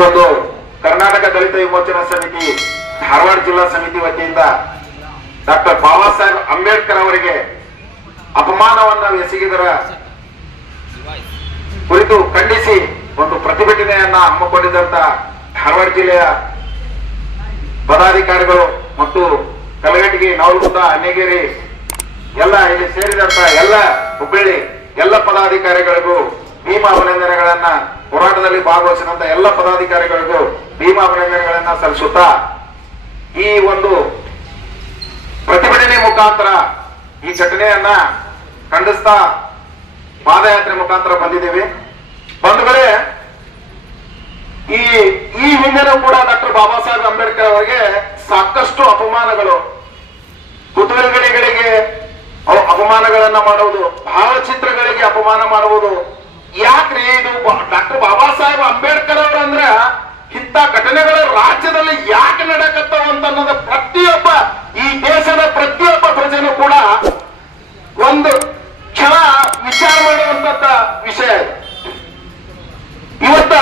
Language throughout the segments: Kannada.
ಒಂದು ಕರ್ನಾಟಕ ದಲಿತ ವಿಮೋಚನಾ ಸಮಿತಿ, ಧಾರವಾಡ ಜಿಲ್ಲಾ ಸಮಿತಿ ವತಿಯಿಂದ ಡಾಕ್ಟರ್ ಬಾಬಾ ಸಾಹೇಬ್ ಅಂಬೇಡ್ಕರ್ ಅವರಿಗೆ ಅಪಮಾನವನ್ನ ಎಸಗಿದರ ಕುರಿತು ಖಂಡಿಸಿ ಒಂದು ಪ್ರತಿಭಟನೆಯನ್ನ ಹಮ್ಮಿಕೊಂಡಿದ್ದಂತ ಧಾರವಾಡ ಜಿಲ್ಲೆಯ ಪದಾಧಿಕಾರಿಗಳು ಮತ್ತು ಕಲಗಟ್ಟಿಗೆ ನವಲಗುಂದ ಅನ್ನೇಗೇರಿ ಎಲ್ಲ ಇಲ್ಲಿ ಸೇರಿದಂತ ಎಲ್ಲ ಹುಬ್ಬಳ್ಳಿ ಎಲ್ಲ ಪದಾಧಿಕಾರಿಗಳಿಗೂ ಭೀಮಾ ಅಭಿನಂದನೆಗಳನ್ನ ಹೋರಾಟದಲ್ಲಿ ಭಾಗವಹಿಸಿದಂತ ಎಲ್ಲ ಪದಾಧಿಕಾರಿಗಳಿಗೂ ಭೀಮಾ ಅಭಿನಂದನೆಗಳನ್ನ ಸಲ್ಲಿಸುತ್ತಾ ಈ ಒಂದು ಪ್ರತಿಭಟನೆ ಮುಖಾಂತರ ಈ ಘಟನೆಯನ್ನ ಖಂಡಿಸ್ತಾ ಪಾದಯಾತ್ರೆ ಮುಖಾಂತರ ಬಂದಿದ್ದೇವೆ. ಬಂಧುಗಳೇ ಈ ಈ ಹಿಂದೆನೂ ಕೂಡ ಡಾಕ್ಟರ್ ಬಾಬಾ ಸಾಹೇಬ್ ಅಂಬೇಡ್ಕರ್ ಅವರಿಗೆ ಸಾಕಷ್ಟು ಅಪಮಾನಗಳು. ಕುತೂಹಲಗಳಿಗೆ ಅಪಮಾನಗಳನ್ನ ಮಾಡುವುದು, ಭಾವಚಿತ್ರಗಳಿಗೆ ಅಪಮಾನ ಮಾಡುವುದು ಯಾಕ್ರಿ ಇದು ಡಾಕ್ಟರ್ ಬಾಬಾ ಸಾಹೇಬ್ ಅಂಬೇಡ್ಕರ್ ಅವ್ರಂದ್ರ ಇಂಥ ಘಟನೆಗಳು ರಾಜ್ಯದಲ್ಲಿ ಯಾಕೆ ನಡೆಯಕತ್ತಾವ ಅಂತ ಅನ್ನೋದು ಪ್ರತಿಯೊಬ್ಬ, ಈ ದೇಶದ ಪ್ರತಿಯೊಬ್ಬ ಪ್ರಜೆನೂ ಕೂಡ ಒಂದು ಕ್ಷಣ ವಿಚಾರ ಮಾಡುವಂತ ವಿಷಯ ಇವತ್ತ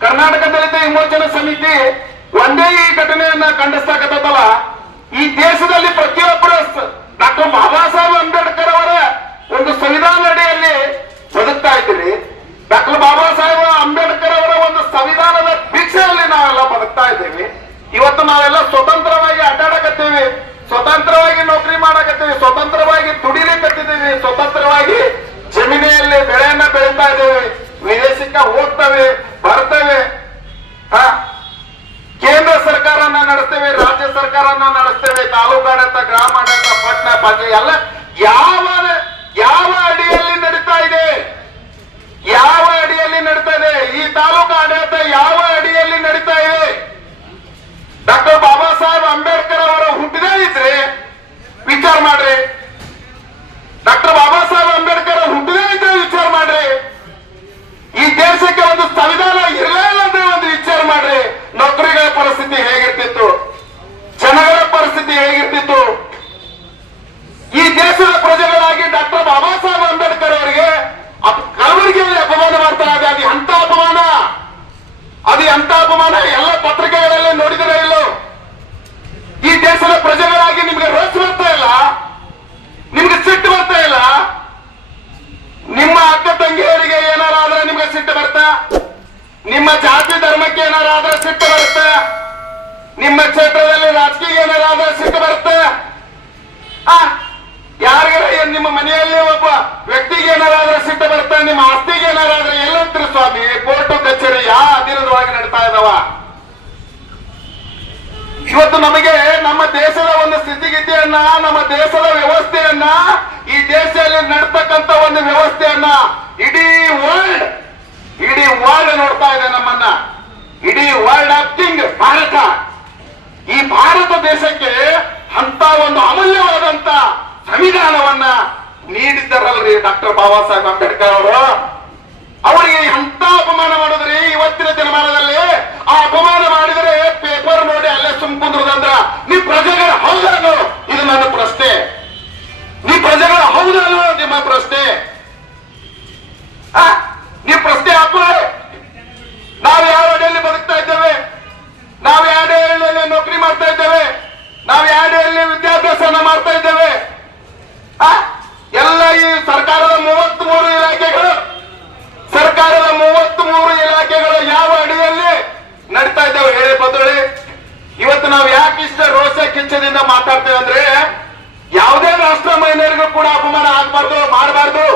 ಕರ್ನಾಟಕ ದಲಿತ ವಿಮೋಚನಾ ಸಮಿತಿ ಒಂದೇ ಈ ಘಟನೆಯನ್ನ ಖಂಡಿಸ್ತಾಕತ್ತಲ್ಲ ಈ ದೇಶದಲ್ಲಿ ಪ್ರತಿಯೊಬ್ಬರು ಡಾಕ್ಟರ್ ಬಾಬಾ ಸಾಹೇಬ್ ಅಂಬೇಡ್ಕರ್ ಅವರ ಒಂದು ಸಂವಿಧಾನ ಅಡಿಯಲ್ಲಿ ಬದುಕ್ತಾ ಇದ್ದೀರಿ ಡಾಕ್ಟರ್ ಬಾಬಾ ಸಾಹೇಬ್ ಅಂಬೇಡ್ಕರ್ ಅವರ ಒಂದು ಸಂವಿಧಾನದ ಭಿಕ್ಷೆಯಲ್ಲಿ ನಾವೆಲ್ಲ ಬದುಕ್ತಾ ಇದ್ದೀವಿ. ಇವತ್ತು ನಾವೆಲ್ಲ ಸ್ವತಂತ್ರವಾಗಿ ಅಡ್ಡಾಡಕತ್ತೀವಿ. ಸ್ವತಂತ್ರವಾಗಿ ನೌಕರಿ ಮಾಡಕತ್ತೀವಿ. ಸ್ವತಂತ್ರವಾಗಿ ದುಡಿಲಿಕ್ಕತ್ತಿದ್ದೀವಿ ಸ್ವತಂತ್ರವಾಗಿ ಜಮೀನಿನಲ್ಲಿ ಬೆಳೆಯನ್ನ ಬೆಳೀತಾ ಇದ್ದೇವೆ. ವಿದೇಶಕ್ಕೆ ಹೋಗ್ತವೆ, ಬರ್ತವೆ. ಕೇಂದ್ರ ಸರ್ಕಾರನ ನಡೆಸ್ತೇವೆ, ರಾಜ್ಯ ಸರ್ಕಾರನ ನಡೆಸ್ತೇವೆ. ತಾಲೂಕಾಡಳಿತ, ಗ್ರಾಮಾಡಳಿತ, ಪಟ್ಟಣ, ಪಂಚಾಯತ್ ಎಲ್ಲ ಯಾವ ಯಾವ ಅಡಿಯಲ್ಲಿ ನಡೀತಾ ಇದೆ ಯಾವ ಅಡಿಯಲ್ಲಿ ನಡೀತಾ ಇದೆ ಈ ತಾಲೂಕು ಆಡಳಿತ ಯಾವ ಅಡಿಯಲ್ಲಿ ನಡೀತಾ ಇದೆ ಡಾಕ್ಟರ್ ಬಾಬಾ ಸಾಹೇಬ್ ಅಂಬೇಡ್ಕರ್ ಅವರ ಹುಟ್ಟಿದೇ ಇದ್ರೆ ವಿಚಾರ ಮಾಡ್ರಿ ಡಾಕ್ಟರ್ ಬಾಬಾ ಸಾಹೇಬ್ ಅಂಬೇಡ್ಕರ್ ಅವ್ರ ಹುಟ್ಟಿದೇ ಇದ್ರೆ ವಿಚಾರ ಮಾಡ್ರಿ ಈ ದೇಶಕ್ಕೆ ಒಂದು ಸಂವಿಧಾನ ಇರಲೇ ಇಲ್ಲ ಅಂದ್ರೆ ಒಂದು ವಿಚಾರ ಮಾಡ್ರಿ ನೌಕರಿಗಳ ಪರಿಸ್ಥಿತಿ ಹೇಗಿರ್ತಿತ್ತು ಜನಗಳ ಪರಿಸ್ಥಿತಿ ಹೇಗಿರ್ತಿತ್ತು ಈ ದೇಶದ ಪ್ರಜೆಗಳಾಗಿ ಡಾಕ್ಟರ್ ಬಾಬಾ ಸಾಹೇಬ್ ಅಂಬೇಡ್ಕರ್ ಅವರಿಗೆ ಅಪ್- ಕಲಬುರಗಿಯಲ್ಲಿ ಅಪಮಾನ ಮಾಡ್ತಾರೆ ಅದು ಅದು ಎಂತ ಅಪಮಾನ ಅದು ಎಂತ ಅಪಮಾನ ಎಲ್ಲ ಪತ್ರಿಕೆಗಳಲ್ಲಿ ನೋಡಿದರೆ ಇಲ್ಲೋ ಈ ದೇಶದ ಪ್ರಜೆಗಳಾಗಿ ನಿಮ್ಗೆ ರೋಸ್ ಬರ್ತಾ ಇಲ್ಲ ನಿಮ್ಗೆ ಸಿಟ್ಟು ಬರ್ತಾ ಇಲ್ಲ ನಿಮ್ಮ ಅಕ್ಕ ತಂಗಿಯರಿಗೆ ಏನಾರ ಆದ್ರೆ ನಿಮ್ಗೆ ಸಿಟ್ಟು ಬರ್ತಾ ನಿಮ್ಮ ಜಾತಿ ಧರ್ಮಕ್ಕೆ ಏನಾರ ಆದ್ರೆ ಸಿಟ್ಟು ಬರುತ್ತೆ ನಿಮ್ಮ ಕ್ಷೇತ್ರದಲ್ಲಿ ರಾಜಕೀಯ ಏನಾರ ಆದ್ರೆ ಸಿಟ್ಟು ಬರುತ್ತೆ ಆ ಯಾರಿಗಾರ ಏನ್ ನಿಮ್ಮ ಮನೆಯಲ್ಲಿ ಒಬ್ಬ ವ್ಯಕ್ತಿಗೆ ಏನಾರ ಆದ್ರೆ ಸಿಟ್ಟು ಬರುತ್ತೆ ನಿಮ್ಮ ಆಸ್ತಿಗೆ ಏನಾರ ಆದ್ರೆ ಎಲ್ಲಂತ್ರಿ ಸ್ವಾಮಿ ಕೋರ್ಟು ಕಚೇರಿ ಯಾವ ಅಧೀನದೊಳಗೆ ನಡೀತಾ ಇದಾವ ಇವತ್ತು ನಮಗೆ ನಮ್ಮ ದೇಶದ ಒಂದು ಸ್ಥಿತಿಗತಿಯನ್ನ, ನಮ್ಮ ದೇಶದ ವ್ಯವಸ್ಥೆಯನ್ನ, ಈ ದೇಶದಲ್ಲಿ ನಡ್ತಕ್ಕಂತ ಒಂದು ವ್ಯವಸ್ಥೆಯನ್ನ ಇಡೀ ವರ್ಲ್ಡ್ ಇಡೀ ವರ್ಲ್ಡ್ ನೋಡ್ತಾ ಇದೆ ನಮ್ಮನ್ನ. ಇಡೀ ವರ್ಲ್ಡ್ ಆಫ್ ಥಿಂಗ್ ಭಾರತ. ಈ ಭಾರತ ದೇಶಕ್ಕೆ ಅಂತ ಒಂದು ಅಮೂಲ್ಯವಾದಂತ ಸಂವಿಧಾನವನ್ನ ನೀಡಿದ್ದಾರಲ್ರಿ ಡಾಕ್ಟರ್ ಬಾಬಾ ಸಾಹೇಬ್ ಅಂಬೇಡ್ಕರ್ ಅವರು. ಅವರಿಗೆ ಎಂತ ಅಪಮಾನ ಮಾಡಿದ್ರಿ ಇವತ್ತಿನ ದಿನಮಾನದಲ್ಲಿ ಆ ಅಪಮಾನ ಮಾಡಿದರೆ ಪೇಪರ್ ನೋಡಿ ಅಲ್ಲೇ ಸುಮ್ ಕುಂದ್ರದಂದ್ರ ನೀ ಪ್ರಜೆಗಳ ಹೌದನು ಇದು ನನ್ನ ಪ್ರಶ್ನೆ ನೀ ಪ್ರಜೆಗಳ ಹೌದನು ನಿಮ್ಮ ಪ್ರಶ್ನೆ ಆ? ನೀ ಪ್ರಶ್ನೆ ಹಾಕೋರೆ ನಾವು ಯಾವ ಅಡಿಯಲ್ಲಿ ಬದುಕ್ತಾ ಇದ್ದೇವೆ ನಾವು ಯಾವ ಅಡಿಯಲ್ಲಿ ನೌಕರಿ ಮಾಡ್ತಾ ಇದ್ದೇವೆ ನಾವು ಯಾವ ಅಡಿಯಲ್ಲಿ ವಿದ್ಯಾಭ್ಯಾಸನ ಮಾಡ್ತಾ ಇದ್ದೇವೆ ಆ? ಎಲ್ಲ ಈ ಸರ್ಕಾರದ ಮೂವತ್ತ್ ಮೂರು ಇಲಾಖೆಗಳು ಸರ್ಕಾರದ ಮೂವತ್ತ್ ಮೂರು ಇಲಾಖೆಗಳು ಯಾವ ಅಡಿಯಲ್ಲಿ ನಡೀತಾ ಇದ್ದಾವೆ ಹೇಳಿ ಬದಲಿ ಇವತ್ತು ನಾವು ಯಾಕೆ ಇಷ್ಟ ರೋಷ ಕಿಚ್ಚದಿಂದ ಮಾತಾಡ್ತೇವೆ ಅಂದ್ರೆ ಯಾವುದೇ ರಾಷ್ಟ್ರ ಮಹಿಳೆಯರಿಗೂ ಕೂಡ ಅಪಮಾನ ಆಗ್ಬಾರ್ದು ಮಾಡಬಾರ್ದು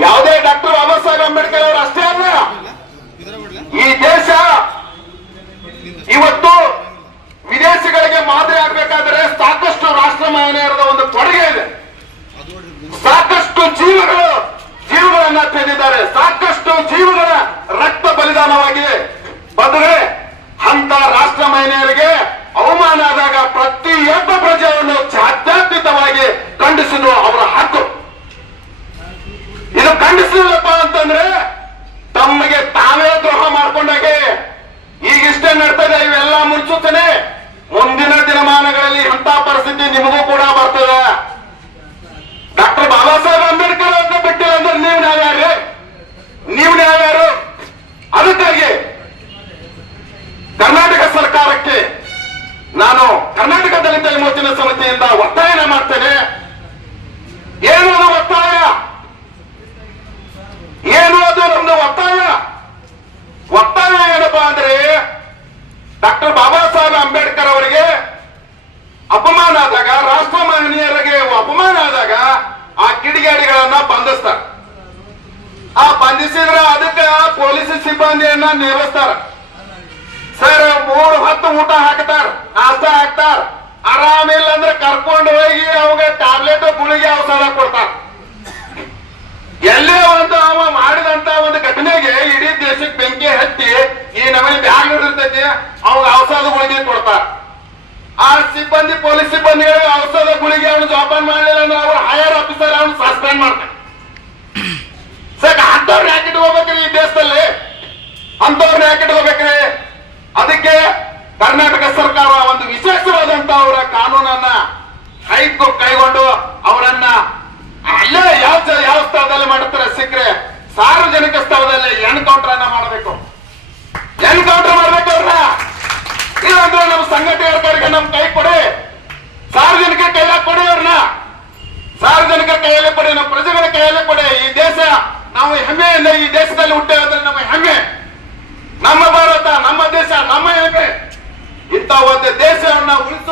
ಯಾವುದೇ ಡಾಕ್ಟರ್ ಬಾಬಾ ಸಾಹೇಬ್ ಅಂಬೇಡ್ಕರ್ ಅವರು ಅಷ್ಟೇ ಅಲ್ಲ ಈ ದೇಶ ಇವತ್ತು ವಿದೇಶಿಗಳಿಗೆ ಮಾದರಿ ಆಗ್ಬೇಕಾದ್ರೆ ರಾಷ್ಟ್ರ ಒಂದು ಕೊಡುಗೆ ಇದೆ. ಸಾಕಷ್ಟು ಜೀವಗಳು ಜೀವಗಳನ್ನ ತೆಗೆದಿದ್ದಾರೆ ಸಾಕಷ್ಟು ಜೀವಗಳ ರಕ್ತ ಬಲಿದಾನವಾಗಿದೆ. ಬಂದ್ರೆ ಸಿಬ್ಬಂದಿಯನ್ನ ನೇಮಿಸ್ತಾರ ಸರ್, ಮೂರು ಹತ್ತು ಊಟ ಹಾಕ್ತಾರ ನಾಷ್ಟ ಹಾಕ್ತಾರ. ಆರಾಮಿಲ್ಲ ಅಂದ್ರೆ ಕರ್ಕೊಂಡು ಹೋಗಿ ಅವಾಗ ಟ್ಯಾಬ್ಲೆಟ್ ಗುಳಿಗೆ ಔಷಧ ಕೊಡ್ತಾರ. ಎಲ್ಲೇ ಒಂದು ಅವ ಮಾಡಿದಂತ ಒಂದು ಘಟನೆಗೆ ಇಡೀ ದೇಶಕ್ಕೆ ಬೆಂಕಿ ಹತ್ತಿ ಈ ನಮಗೆ ಬ್ಯಾಗ್ ಇರ್ತೈತಿ, ಅವಾಗ ಔಷಧ ಗುಳಿಗೆ ಕೊಡ್ತಾರ. ಆ ಸಿಬ್ಬಂದಿ, ಪೊಲೀಸ್ ಸಿಬ್ಬಂದಿಗಳಿಗೆ ಔಷಧ ಗುಳಿಗೆ ಅವನು ಜೋಪಾನ ಮಾಡಲಿಲ್ಲ ಅಂದ್ರೆ ಅವ್ರು ಹೈಯರ್ ಆಫೀಸರ್ ಅವನು ಸಸ್ಪೆಂಡ್ ಮಾಡ್ತಾರೆ ಸರ್ ಅಂತವ್ರ ಯಾಕೆ ಹೋಗ್ಬೇಕ್ರಿ ಈ ದೇಶದಲ್ಲಿ ಅಂತವ್ರನ್ನ ಯಾಕೆ ಅದಕ್ಕೆ ಕರ್ನಾಟಕ ಸರ್ಕಾರ ಒಂದು ವಿಶೇಷವಾದಂತ ಅವರ ಕಾನೂನನ್ನ ಕೈ ಕೈಗೊಂಡು ಅವರನ್ನ ಅಲ್ಲೇ ಯಾವ ಯಾವ ಸ್ಥಳದಲ್ಲಿ ಮಾಡುತ್ತಾರೆ ಸಿಕ್ಕರೆ, ಸಾರ್ವಜನಿಕ ಸ್ಥಳದಲ್ಲಿ ಎನ್ಕೌಂಟರ್ ಅನ್ನ ಮಾಡಬೇಕು. ಎನ್ಕೌಂಟರ್ ಮಾಡ್ಬೇಕು ಅವ್ರನ್ನ. ಇಲ್ಲಾಂದ್ರೆ ನಮ್ಮ ಸಂಘಟನೆಗಳಿಗೆ ನಮ್ ಕೈ ಕೊಡಿ.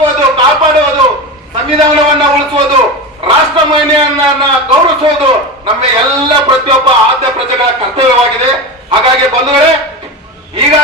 ಉಳಿಸುವುದು, ಕಾಪಾಡುವುದು, ಸಂವಿಧಾನವನ್ನ ಉಳಿಸುವುದು, ರಾಷ್ಟ್ರ ಮಹಿಳೆಯನ್ನ ಗೌರವಿಸುವುದು ನಮ್ಮ ಎಲ್ಲ ಪ್ರತಿಯೊಬ್ಬ ಆದ್ಯ ಪ್ರಜೆಗಳ ಕರ್ತವ್ಯವಾಗಿದೆ. ಹಾಗಾಗಿ ಬಂಧುಗಳೇ ಈಗ